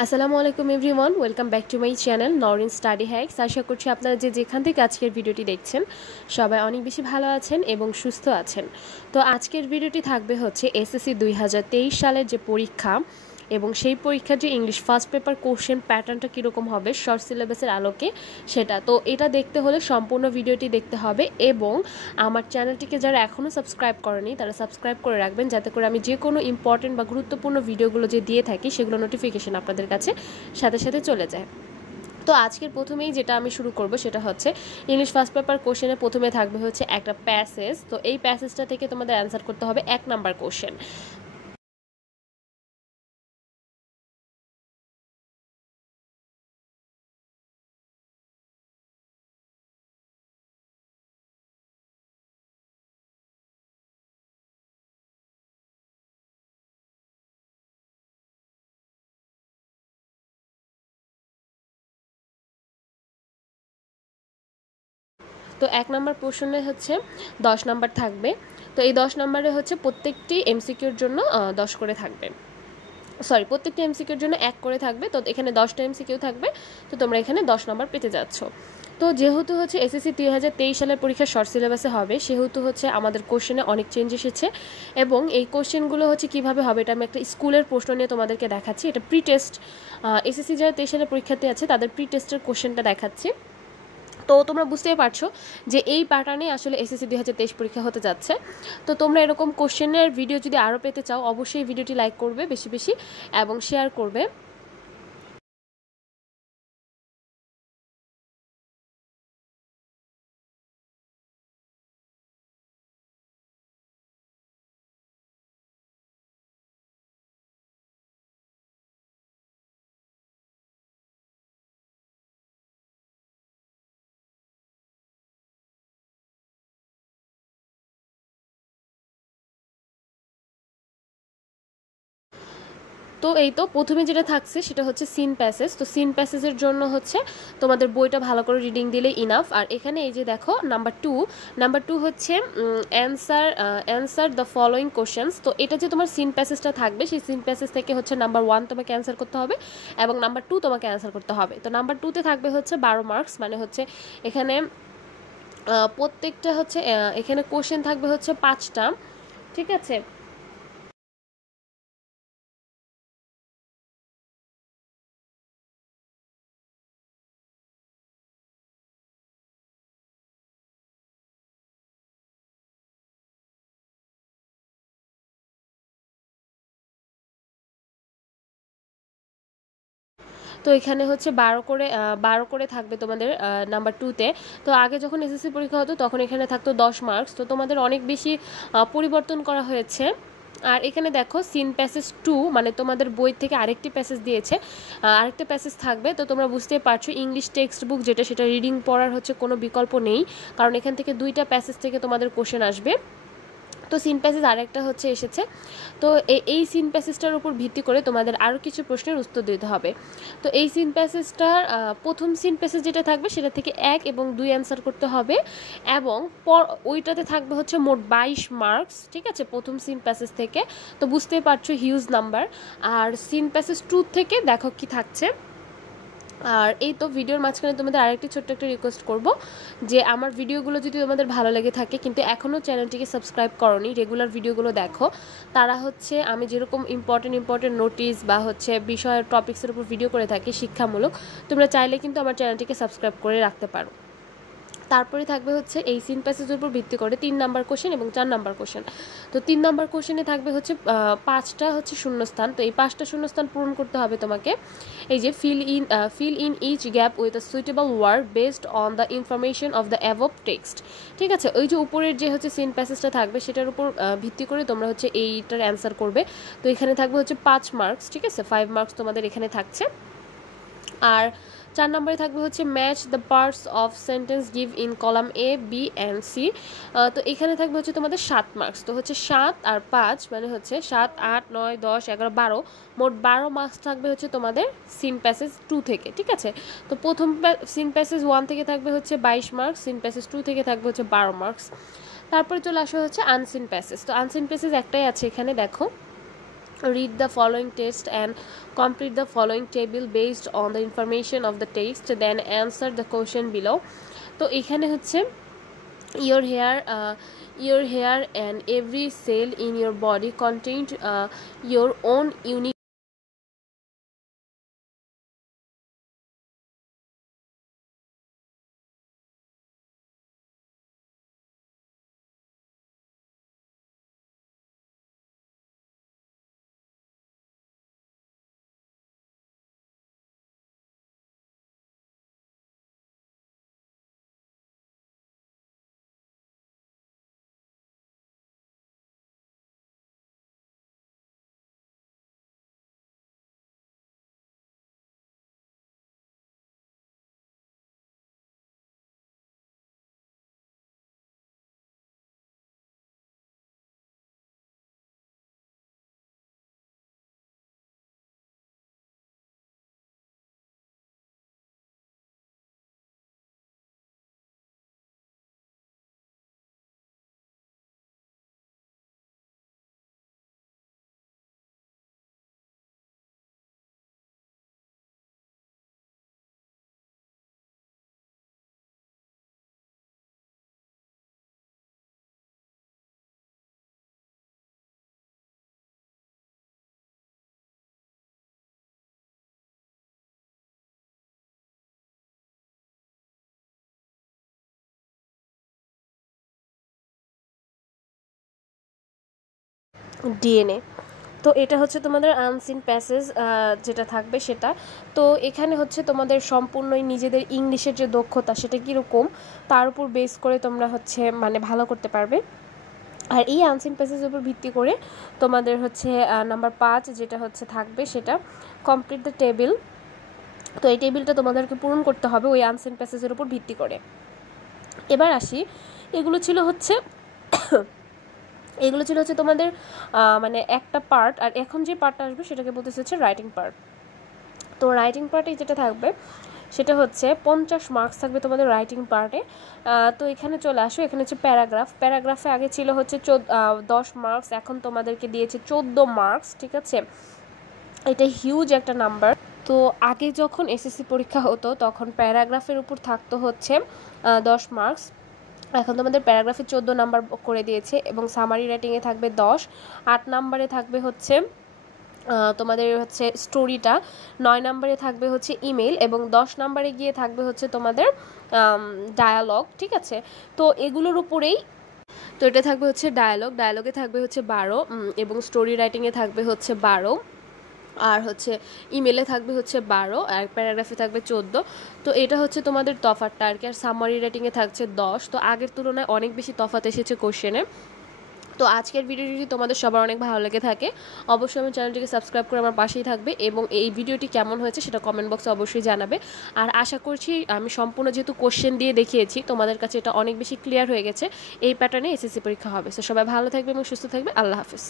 আসসালামু আলাইকুম everyone, welcome back to my channel Noreen study hacks. আশা করছি আপনারা যেখান থেকে আজকের ভিডিওটি দেখছেন সবাই অনেক বেশি ভালো আছেন এবং সুস্থ আছেন। তো আজকের ভিডিওটি থাকবে হচ্ছে এসএসসি 2023 সালের যে পরীক্ষা এবং সেই পরীক্ষার যে ইংলিশ ফার্স্ট পেপার কোশ্চেন প্যাটার্নটা কীরকম হবে শর্ট সিলেবাসের আলোকে সেটা। তো এটা দেখতে হলে সম্পূর্ণ ভিডিওটি দেখতে হবে এবং আমার চ্যানেলটিকে যারা এখনও সাবস্ক্রাইব করেনি তারা সাবস্ক্রাইব করে রাখবেন, যাতে করে আমি যে কোনো ইম্পর্টেন্ট বা গুরুত্বপূর্ণ ভিডিওগুলো যে দিয়ে থাকি সেগুলো নোটিফিকেশন আপনাদের কাছে সাথে সাথে চলে যায়। তো আজকের প্রথমেই যেটা আমি শুরু করব সেটা হচ্ছে ইংলিশ ফার্স্ট পেপার কোশ্চেনে প্রথমে থাকবে হচ্ছে একটা প্যাসেজ। তো এই প্যাসেজটা থেকে তোমাদের অ্যান্সার করতে হবে 1 নাম্বার কোশ্চেন। তো 1 নাম্বার প্রশ্নে হচ্ছে 10 নাম্বার থাকবে। তো এই 10 নাম্বারে হচ্ছে প্রত্যেকটি এমসিকিউর জন্য 10 করে থাকবে, সরি প্রত্যেকটি এমসিকিউর জন্য 1 করে থাকবে। তো এখানে 10টা এমসিকিউ থাকবে, তো তোমরা এখানে 10 নাম্বার পেতে যাচ্ছ। তো যেহেতু হচ্ছে এসএসসি 2023 সালের পরীক্ষা শর্ট সিলেবাসে হবে, সেহেতু হচ্ছে আমাদের কোশ্চেনে অনেক চেঞ্জ এসেছে এবং এই কোশ্চেনগুলো হচ্ছে কীভাবে হবে এটা আমি একটা স্কুলের প্রশ্ন নিয়ে তোমাদেরকে দেখাচ্ছি। এটা প্রি টেস্ট, এসএসসি যারা 23 সালের পরীক্ষাতে আছে তাদের প্রি টেস্টের কোশ্চেনটা দেখাচ্ছি। তো তোমরা বুঝতেই পারছো যে এই প্যাটার্নে আসলে এসএসসি 2023 পরীক্ষা হতে যাচ্ছে। তো তোমরা এরকম কোশ্চেনের ভিডিও যদি আরও পেতে চাও অবশ্যই ভিডিওটি লাইক করবে বেশি বেশি এবং শেয়ার করবে। তো এই তো প্রথমে যেটা থাকছে সেটা হচ্ছে সিন প্যাসেজ। তো সিন প্যাসেজের জন্য হচ্ছে তোমাদের বইটা ভালো করে রিডিং দিলে ইনাফ। আর এখানে এই যে দেখো নাম্বার টু হচ্ছে অ্যান্সার দ্য ফলোয়িং কোশ্চেন্স। তো এটা যে তোমার সিন প্যাসেজটা থাকবে সেই সিন প্যাসেজ থেকে হচ্ছে নাম্বার 1 তোমাকে অ্যান্সার করতে হবে এবং নাম্বার 2 তোমাকে অ্যান্সার করতে হবে। তো নাম্বার 2তে থাকবে হচ্ছে 12 মার্কস, মানে হচ্ছে এখানে প্রত্যেকটা হচ্ছে এখানে কোশ্চেন থাকবে হচ্ছে 5টা, ঠিক আছে। তো এখানে হচ্ছে 12 করে থাকবে তোমাদের নাম্বার 2তে। তো আগে যখন এসএসসি পরীক্ষা হতো তখন এখানে থাকতো 10 মার্কস। তো তোমাদের অনেক বেশি পরিবর্তন করা হয়েছে। আর এখানে দেখো সিন প্যাসেজ 2, মানে তোমাদের বই থেকে আরেকটি প্যাসেজ দিয়েছে, আরেকটা প্যাসেজ থাকবে। তো তোমরা বুঝতেই পারছো ইংলিশ টেক্সট বুক যেটা সেটা রিডিং পড়ার হচ্ছে কোনো বিকল্প নেই, কারণ এখান থেকে 2টা প্যাসেজ থেকে তোমাদের কোশ্চেন আসবে। তো সিন প্যাসেজ আরেকটা হচ্ছে এসেছে। তো এই সিন প্যাসেজটার উপর ভিত্তি করে তোমাদের আরও কিছু প্রশ্নের উত্তর দিতে হবে। তো এই সিন প্যাসেজটার প্রথম সিন প্যাসেজ যেটা থাকবে সেটা থেকে 1 এবং 2 অ্যান্সার করতে হবে এবং ওইটাতে থাকবে হচ্ছে মোট 22 মার্কস, ঠিক আছে, প্রথম সিন প্যাসেজ থেকে। তো বুঝতেই পারছো হিউজ নাম্বার। আর সিন প্যাসেজ 2 থেকে দেখো কি থাকছে। আর এই তো ভিডিওর মাঝখানে তোমাদের আরেকটি ছোট্ট একটা রিকোয়েস্ট করব যে আমার ভিডিওগুলো যদি তোমাদের ভালো লেগে থাকে কিন্তু এখনও চ্যানেলটিকে সাবস্ক্রাইব করোনি, রেগুলার ভিডিওগুলো দেখো, তারা হচ্ছে আমি যেরকম ইম্পর্টেন্ট নোটিস বা হচ্ছে বিষয়ের টপিক্সের উপর ভিডিও করে থাকি শিক্ষামূলক, তোমরা চাইলে কিন্তু আমার চ্যানেলটিকে সাবস্ক্রাইব করে রাখতে পারো। তারপরে থাকবে হচ্ছে এই সিন প্যাসেজের উপর ভিত্তি করে 3 নাম্বার কোশ্চেন এবং 4 নাম্বার কোশ্চেন। তো 3 নাম্বার কোশ্চেনে থাকবে হচ্ছে 5টা হচ্ছে শূন্যস্থান। তো এই 5টা শূন্যস্থান পূরণ করতে হবে তোমাকে। এই যে fill in each gap with a suitable word based on the information of the above text, ঠিক আছে। ওই যে উপরের যে হচ্ছে সিন প্যাসেজটা থাকবে সেটার উপর ভিত্তি করে তোমরা হচ্ছে এইটার অ্যান্সার করবে। তো এখানে থাকবে হচ্ছে 5 মার্কস, ঠিক আছে, 5 মার্কস তোমাদের এখানে থাকছে। আর 4 নম্বরে থাকবে হচ্ছে match the parts of sentence give in column A B and C. তো এখানে থাকবে হচ্ছে তোমাদের 7 মার্কস। তো হচ্ছে 7 আর 5 মানে হচ্ছে 7, 8, 9, 10, 11, 12, মোট 12 মার্কস থাকবে হচ্ছে তোমাদের সিন প্যাসেজ 2 থেকে, ঠিক আছে। তো প্রথম সিন প্যাসেজ 1 থেকে থাকবে হচ্ছে 22 মার্কস, সিন প্যাসেজ 2 থেকে থাকবে হচ্ছে 12 মার্কস। তারপরে চলে আসা হচ্ছে আনসিন প্যাসেজ। তো আনসিন প্যাসেজ একটাই আছে এখানে, দেখো read the following text and complete the following table based on the information of the text, then answer the question below. তো এখানে হচ্ছে your hair and every cell in your body contained your own unique DNA। তো এটা হচ্ছে তোমাদের unseen passage যেটা থাকবে সেটা। তো এখানে হচ্ছে তোমাদের সম্পূর্ণই নিজেদের ইংলিশের যে দক্ষতা সেটা কীরকম তার উপর বেস করে তোমরা হচ্ছে মানে ভালো করতে পারবে। আর এই আনসিন প্যাসেজের উপর ভিত্তি করে তোমাদের হচ্ছে নাম্বার 5 যেটা হচ্ছে থাকবে সেটা কমপ্লিট দ্য টেবিল। তো এই টেবিলটা তোমাদেরকে পূরণ করতে হবে ওই আনসিন প্যাসেজের উপর ভিত্তি করে। এবার আসি, এগুলো ছিল হচ্ছে তোমাদের মানে একটা পার্ট। আর এখন যে পার্টটা আসবে সেটাকে বলতেছে হচ্ছে রাইটিং পার্ট। তো রাইটিং পার্টে যেটা থাকবে সেটা হচ্ছে 50 মার্কস থাকবে তোমাদের রাইটিং পার্টে। তো এখানে চলে আসো, এখানে হচ্ছে প্যারাগ্রাফে আগে ছিল হচ্ছে 10 মার্কস, এখন তোমাদেরকে দিয়েছে 14 মার্কস, ঠিক আছে। এটা হিউজ একটা নাম্বার। তো আগে যখন এসএসসি পরীক্ষা হতো তখন প্যারাগ্রাফের উপর থাকতো হচ্ছে 10 মার্কস, এখন তোমাদের প্যারাগ্রাফে 14 নাম্বার করে দিয়েছে এবং সামারি রাইটিংয়ে থাকবে 10। 8 নাম্বারে থাকবে হচ্ছে তোমাদের হচ্ছে স্টোরিটা, 9 নাম্বারে থাকবে হচ্ছে ইমেল এবং 10 নাম্বারে গিয়ে থাকবে হচ্ছে তোমাদের ডায়ালগ, ঠিক আছে। তো এগুলোর উপরেই তো এটা থাকবে হচ্ছে ডায়ালগে থাকবে হচ্ছে 12 এবং স্টোরি রাইটিংয়ে থাকবে হচ্ছে 12 আর হচ্ছে ইমেলে থাকবে হচ্ছে 12 আর প্যারাগ্রাফে থাকবে 14। তো এটা হচ্ছে তোমাদের তফাতটা আর কি। আর সামারি রাইটিংয়ে থাকছে 10। তো আগের তুলনায় অনেক বেশি তফাৎ এসেছে কোশ্চেনে। তো আজকের ভিডিওটি যদি তোমাদের সবার অনেক ভালো লেগে থাকে অবশ্যই আমার চ্যানেলটিকে সাবস্ক্রাইব করে আমার পাশেই থাকবে এবং এই ভিডিওটি কেমন হয়েছে সেটা কমেন্ট বক্সে অবশ্যই জানাবে। আর আশা করছি আমি সম্পূর্ণ যেহেতু কোশ্চেন দিয়ে দেখিয়েছি তোমাদের কাছে এটা অনেক বেশি ক্লিয়ার হয়ে গেছে এই প্যাটার্নে এসএসসি পরীক্ষা হবে। সো সবাই ভালো থাকবে এবং সুস্থ থাকবে। আল্লাহ হাফিজ।